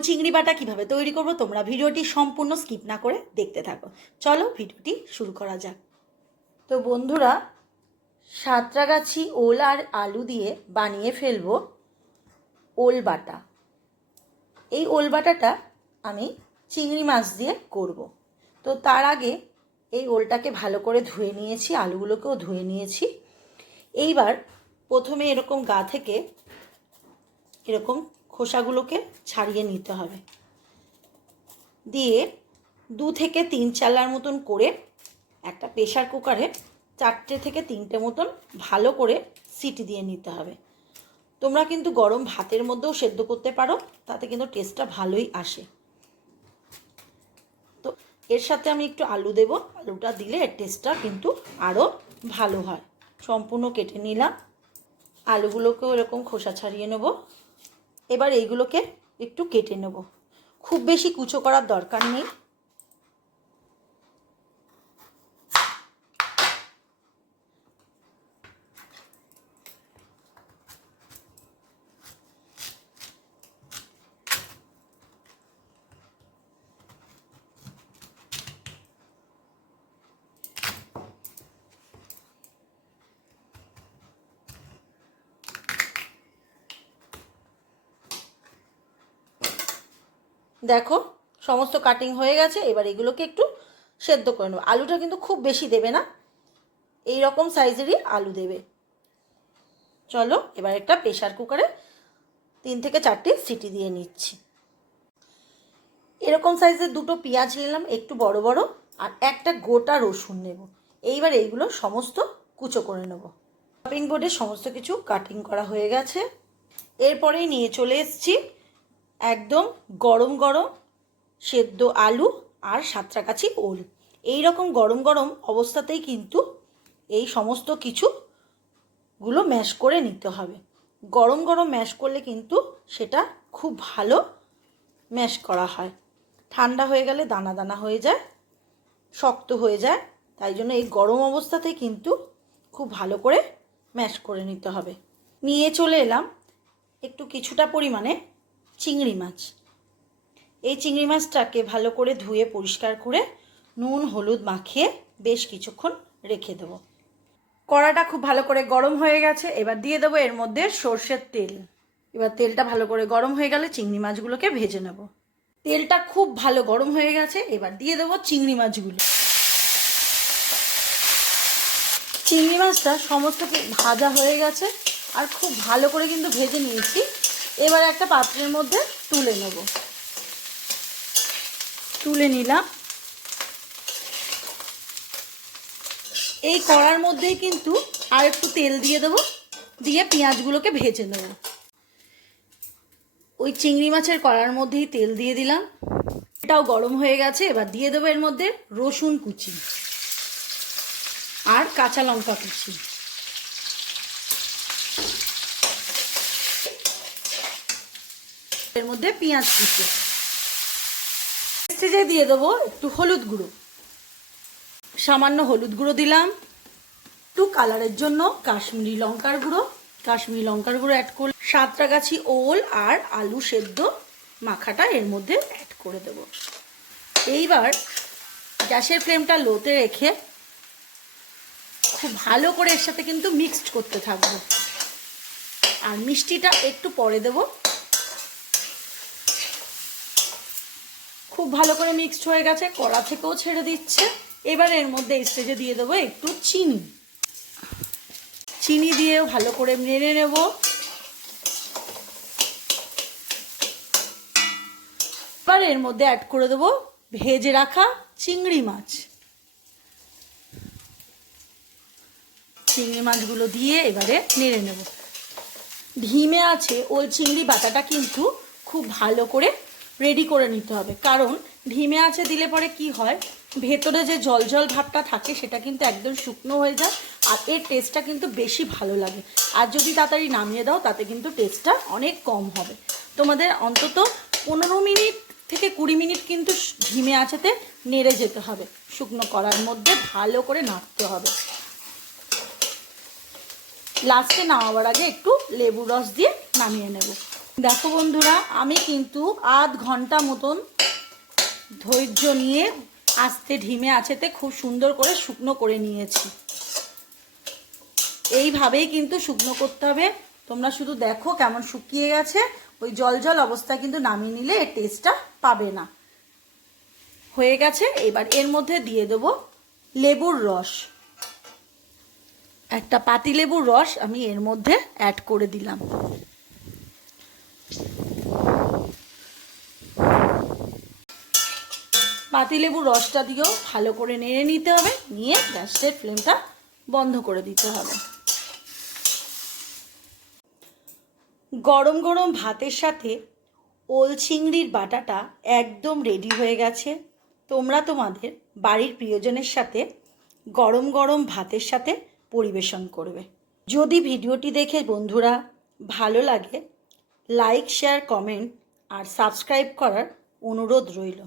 ওল চিংড়ি বাটা কীভাবে তৈরি করব তোমরা ভিডিওটি সম্পূর্ণ স্কিপ না করে দেখতে থাকো। চলো ভিডিওটি শুরু করা যাক। তো বন্ধুরা, সাঁতরাগাছি ওল আর আলু দিয়ে বানিয়ে ফেলবো ওল বাটা। এই ওল বাটাটা আমি চিংড়ি মাছ দিয়ে করব। তো তার আগে এই ওলটাকে ভালো করে ধুয়ে নিয়েছি, আলুগুলোকেও ধুয়ে নিয়েছি। এইবার প্রথমে এরকম গা থেকে এরকম খোসাগুলোকে ছাড়িয়ে নিতে হবে, দিয়ে 2 থেকে 3 চালার মতন করে একটা প্রেশার কুকারে 4টে থেকে 3টে মতন ভালো করে সিটি দিয়ে নিতে হবে। তোমরা কিন্তু গরম ভাতের মধ্যেও সেদ্ধ করতে পারো, তাতে কিন্তু টেস্টটা ভালোই আসে। তো এর সাথে আমি একটু আলু দেব, আলুটা দিলে এর টেস্টটা কিন্তু আরও ভালো হয়। সম্পূর্ণ কেটে নিলাম, আলুগুলোকেও এরকম খোসা ছাড়িয়ে নেব। এবার এইগুলোকে একটু কেটে নেব, খুব বেশি কুচো করার দরকার নেই। দেখো সমস্ত কাটিং হয়ে গেছে। এবার এগুলোকে একটু সেদ্ধ করে নেব। আলুটা কিন্তু খুব বেশি দেবে না, এই রকম সাইজেরই আলু দেবে। চলো এবার একটা প্রেশার কুকারে 3 থেকে 4টে সিটি দিয়ে নিচ্ছি। এরকম সাইজের 2টো পেঁয়াজ নিলাম একটু বড় বড়, আর একটা গোটা রসুন নেব। এইবার এইগুলো সমস্ত কুচো করে নেব। চপিং বোর্ডে সমস্ত কিছু কাটিং করা হয়ে গেছে। এরপরেই নিয়ে চলে এসেছি একদম গরম গরম সেদ্ধ আলু আর সাঁতরাগাছি ওল। এই রকম গরম গরম অবস্থাতেই কিন্তু এই সমস্ত কিছুগুলো ম্যাশ করে নিতে হবে। গরম গরম ম্যাশ করলে কিন্তু সেটা খুব ভালো ম্যাশ করা হয়। ঠান্ডা হয়ে গেলে দানা দানা হয়ে যায়, শক্ত হয়ে যায়। তাই জন্য এই গরম অবস্থাতেই কিন্তু খুব ভালো করে ম্যাশ করে নিতে হবে। নিয়ে চলে এলাম একটু কিছুটা পরিমাণে চিংড়ি মাছ। এই চিংড়ি মাছটাকে ভালো করে ধুয়ে পরিষ্কার করে নুন হলুদ মাখিয়ে বেশ কিছুক্ষণ রেখে দেবো। কড়াটা খুব ভালো করে গরম হয়ে গেছে। এবার দিয়ে দেবো এর মধ্যে সর্ষের তেল। এবার তেলটা ভালো করে গরম হয়ে গেলে চিংড়ি মাছগুলোকে ভেজে নেব। তেলটা খুব ভালো গরম হয়ে গেছে। এবার দিয়ে দেবো চিংড়ি মাছগুলো। চিংড়ি মাছটা সমস্ত ভাজা হয়ে গেছে আর খুব ভালো করে কিন্তু ভেজে নিয়েছি। এবার একটা পাত্রের মধ্যে তুলে নেব। তুলে নিলাম। এই কড়ার মধ্যেই কিন্তু আর একটু তেল দিয়ে দেবো, দিয়ে পেঁয়াজগুলোকে ভেজে নেব। ওই চিংড়ি মাছের কড়ার মধ্যেই তেল দিয়ে দিলাম, এটাও গরম হয়ে গেছে। এবার দিয়ে দেবো এর মধ্যে রসুন কুচি আর কাঁচা লঙ্কা কুচি। এর মধ্যে পেঁয়াজ কুচি। স্টেজে দিয়ে দেবো একটু হলুদ গুঁড়ো, সামান্য হলুদ গুঁড়ো দিলাম। একটু কালারের জন্য কাশ্মীরি লঙ্কার গুঁড়ো, কাশ্মীরি লঙ্কার গুঁড়ো অ্যাড করলাম। সাঁতরাগাছি ওল আর আলু সেদ্ধ মাখাটা এর মধ্যে অ্যাড করে দেব। এইবার গ্যাসের ফ্লেমটা লোতে রেখে খুব ভালো করে এর সাথে কিন্তু মিক্সড করতে থাকবো। আর মিষ্টিটা একটু পরে দেব। খুব ভালো করে মিক্সড হয়ে গেছে, কড়া থেকেও ছেড়ে দিচ্ছে। এবার এর মধ্যে স্টেজে দিয়ে দেবো একটু চিনি। চিনি দিয়েও ভালো করে নেড়ে নেব। এবার এর মধ্যে অ্যাড করে দেবো ভেজে রাখা চিংড়ি মাছ। চিংড়ি মাছগুলো দিয়ে এবারে নেড়ে নেব। ধিমে আছে ওই চিংড়ি বাটাটা কিন্তু খুব ভালো করে রেডি করে নিতে হবে, কারণ ধিমে আছে দিলে পরে কি হয়, ভেতরে যে জল জল ভাবটা থাকে সেটা কিন্তু একদম শুকনো হয়ে যায়, আর এর টেস্টটা কিন্তু বেশি ভালো লাগে। আর যদি তাড়াতাড়ি নামিয়ে দাও তাতে কিন্তু টেস্টটা অনেক কম হবে। তোমাদের অন্তত 15 মিনিট থেকে 20 মিনিট কিন্তু ধিমে আঁচেতে নেড়ে যেতে হবে। শুকনো কড়ার মধ্যে ভালো করে নাড়তে হবে। লাস্টে নামাবার আগে একটু লেবু রস দিয়ে নামিয়ে নেব। দেখো বন্ধুরা, আমি কিন্তু আধ ঘন্টা মতন ধৈর্য নিয়ে আস্তে ধিমে আঁচেতে খুব সুন্দর করে শুকনো করে নিয়েছি। এইভাবেই কিন্তু শুকনো করতে হবে। তোমরা শুধু দেখো কেমন শুকিয়ে গেছে, ওই জল জল অবস্থা কিন্তু নামিয়ে নিলে এর টেস্টটা পাবে না। হয়ে গেছে। এবার এর মধ্যে দিয়ে দেবো লেবুর রস। একটা পাতিলেবুর রস আমি এর মধ্যে অ্যাড করে দিলাম। পাতিলেবুর রসটা দিয়েও ভালো করে নেড়ে নিতে হবে, নিয়ে গ্যাসের ফ্লেমটা বন্ধ করে দিতে হবে। গরম গরম ভাতের সাথে ওল চিংড়ির বাটাটা একদম রেডি হয়ে গেছে। তোমরা তোমাদের বাড়ির প্রিয়জনের সাথে গরম গরম ভাতের সাথে পরিবেশন করবে। যদি ভিডিওটি দেখে বন্ধুরা ভালো লাগে, লাইক, শেয়ার, কমেন্ট আর সাবস্ক্রাইব করার অনুরোধ রইল।